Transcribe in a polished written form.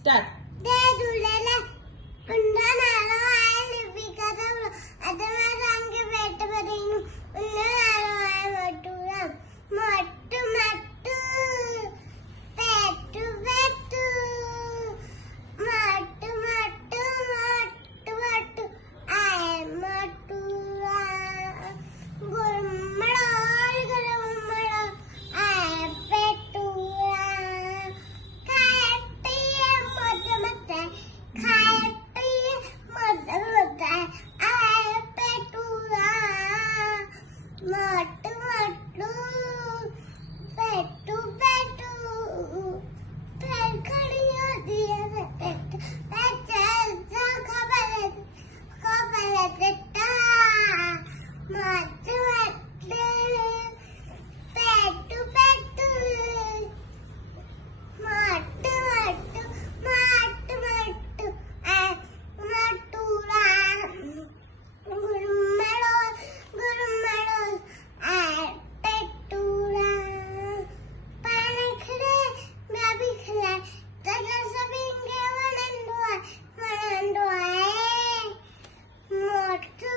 Start. जय झूलेलाल। उन्ना नालो आहे लिपिका तो अदमा रंग बैठ बरिनु उन्ना नालो आहे मटूरा मट्टू मट्टू पेटू पेटू मट्टू मट्टू मट्टू मट्टू आहे मटूरा गुरमड़ो गुरमड़ो आहे पेटूरा खाए मत मत खाए मत मत आए पेटूरा मट्टू मट्टू पेटू पेटू फिर खड़ी होती है पेट पेट खबर देता मट्टू मट्टू पेटू पेटू मट्टू मट्टू मट्टू मट्टू मटूरा गुरमड़ो गुरमड़ो पेटूरा पानी खड़े गाभी खड़ा तजा सबिंगे वनंदुआ वनंदुआ मट्टू